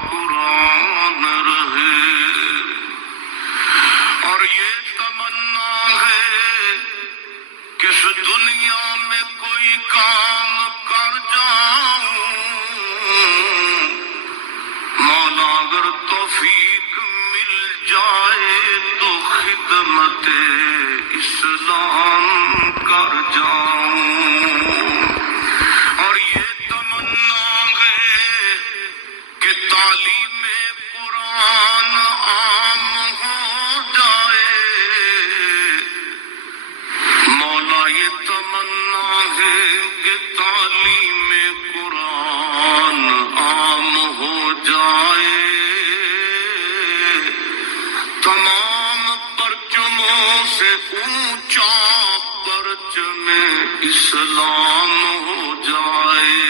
قرآن رہے، اور یہ تمنا ہے کہ اس دنیا میں کوئی کام کر جاؤں، مولا اگر توفیق مل جائے تو خدمت اسلام کر جاؤں، اور یہ تمنا ہے کہ تعلیم قرآن عام ہو جائے، مولا یہ تمنا ہے کہ تعلیم قرآن عام ہو جائے، تمام پرچموں سے اونچا پرچم اسلام ہو جائے۔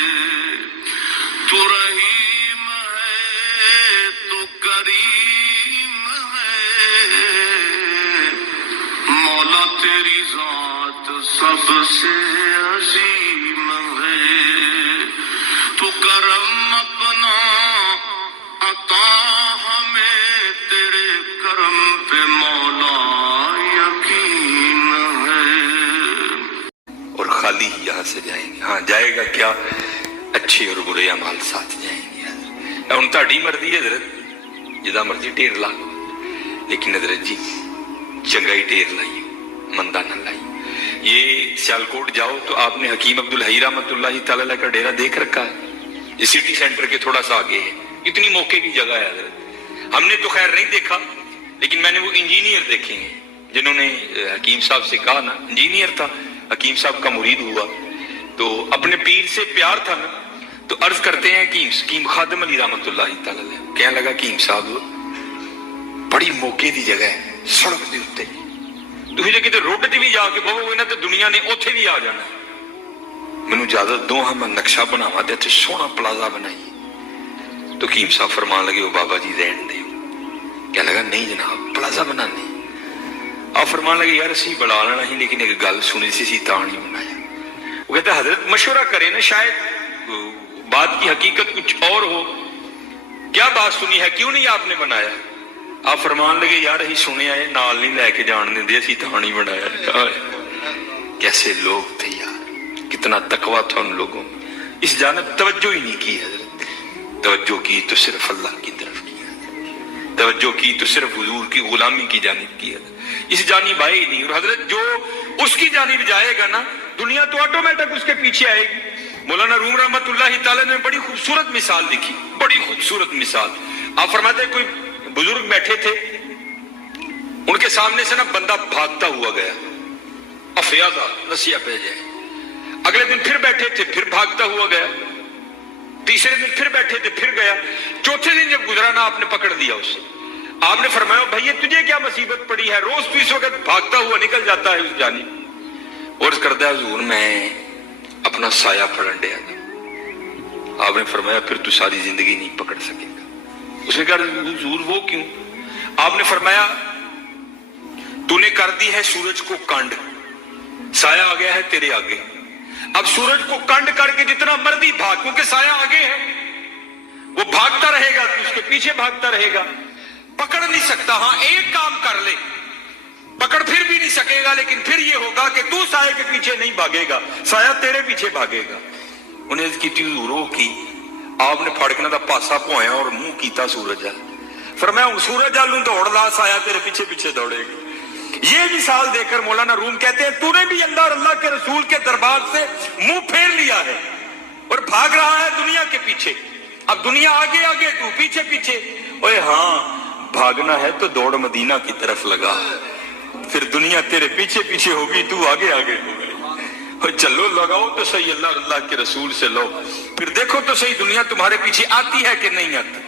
تو رحیم ہے تو کریم ہے، مولا تیری ذات سب سے عظیم ہے، تو کرم اپنا عطا ہمیں، تیرے کرم پہ مولا یقین ہے۔ اور خالی ہی یہاں سے جائیں گے، ہاں جائے گا کیا، اچھے اور برے اعمال ساتھ جائیں گے۔ ہن تہاڈی مرضی ہے حضرت، جدا مرضی ٹیر لا، لیکن حضرت جی چنگا ہی ٹیر لائی، مندہ نہ لائی۔ یہ سیالکوٹ جاؤ تو آپ نے حکیم عبدالحی رحمۃ اللہ تعالی علیہ کا ڈیرا دیکھ رکھا ہے، یہ سٹی سینٹر کے تھوڑا سا آگے ہے، اتنی موقع کی جگہ ہے حضرت۔ ہم نے تو خیر نہیں دیکھا، لیکن میں نے وہ انجینئر دیکھے ہیں جنہوں نے حکیم صاحب سے کہا نا، انجینئر تھا، حکیم صاحب کا مرید ہوا تو اپنے پیر سے پیار تھا نا، تو عرض کرتے ہیں کہ حکیم خادم علی رحمۃ اللہ تعالی علیہ کہنے لگا کہ حکیم صاحب بڑی موقع دی جگہ ہے، سڑک دے اوتے تسی جے کتے روڈ تے بھی جا کے بہو گے نا تے دنیا نے اوتھے بھی آ جانا، مینوں اجازت دو ہاں میں نقشہ بناواں تے سوہنا پلازا بنائیے۔ تو حکیم صاحب فرمان لگے، او بابا جی رہن دے، کہنے لگا نہیں جناب پلازا بنانے۔ آپ فرمان لگے یار اسی بڑا لینا ہی، لیکن ایک گل سنی سی تاں نہیں بنایا۔ وہ کہتا حضرت مشورہ کرے نا، شاید بات کی حقیقت کچھ اور ہو، کیا بات سنی ہے، کیوں نہیں آپ نے بنایا؟ آپ فرمان لگے یار ہی سنے آئے، نال نہیں لے کے جان دے اسی تاں نہیں بنایا۔ کیسے لوگ تھے یار، کتنا تقویٰ تھا ان لوگوں میں، اس جانب توجہ ہی نہیں کی حضرت، توجہ کی تو صرف اللہ کی طرف کی، توجہ کی تو صرف حضور کی غلامی کی جانب کی، اس جانب آئے ہی نہیں۔ اور حضرت جو اس کی جانب جائے گا نا، دنیا تو آٹومیٹک اس کے پیچھے آئے گی۔ مولانا روم رحمت اللہ تعالی نے بڑی خوبصورت مثال لکھی، بڑی خوبصورت مثال۔ آپ فرماتے کوئی بزرگ بیٹھے تھے، ان کے سامنے سے نا بندہ بھاگتا ہوا گیا، افیاضا نسیہ پہ جائے۔ اگلے دن پھر بیٹھے تھے، پھر بھاگتا ہوا گیا، تیسرے دن پھر بیٹھے تھے، پھر گیا، چوتھے دن جب گزرا نا آپ نے پکڑ لیا اسے۔ آپ نے فرمایا بھائی تجھے کیا مصیبت پڑی ہے، روز تو اس وقت بھاگتا ہوا نکل جاتا ہے اس جانب، اور کرتا ہے حضور میں اپنا سایہ پھڑن ڈیا تھا۔ آپ نے فرمایا پھر تو ساری زندگی نہیں پکڑ سکے گا۔ اس نے کہا حضور وہ کیوں؟ آپ نے فرمایا تو نے کر دی ہے سورج کو کانڈ، سایہ آ گیا ہے تیرے آگے، اب سورج کو کنڈ کر کے جتنا مرضی بھاگ، کیونکہ سایہ آگے ہے، وہ بھاگتا رہے گا تو اس کے پیچھے بھاگتا رہے گا، پکڑ نہیں سکتا۔ ہاں ایک کام کر لے، پکڑ پھر بھی نہیں سکے گا، لیکن پھر یہ ہوگا کہ تو سایہ کے پیچھے نہیں بھاگے گا، سایہ تیرے پیچھے بھاگے گا۔ انہیں اس کی حضور کی آپ نے پھڑکنا دا پاسا پویا اور منہ کیتا سورج ہے، فرمایا ہوں سورج آلوں دوڑ لا، سایہ تیرے پیچھے پیچھے دوڑے گا۔ یہ مثال دے کر مولانا روم کہتے ہیں تو نے بھی اللہ اور اللہ کے رسول کے دربار سے منہ پھیر لیا ہے اور بھاگ رہا ہے دنیا کے پیچھے، اب دنیا آگے آگے تو پیچھے پیچھے۔ اوے ہاں بھاگنا ہے تو دوڑ مدینہ کی طرف لگا، پھر دنیا تیرے پیچھے پیچھے ہوگی، تو آگے آگے ہوگی۔ چلو لگاؤ تو صحیح اللہ اور اللہ کے رسول سے لو، پھر دیکھو تو صحیح دنیا تمہارے پیچھے آتی ہے کہ نہیں آتی۔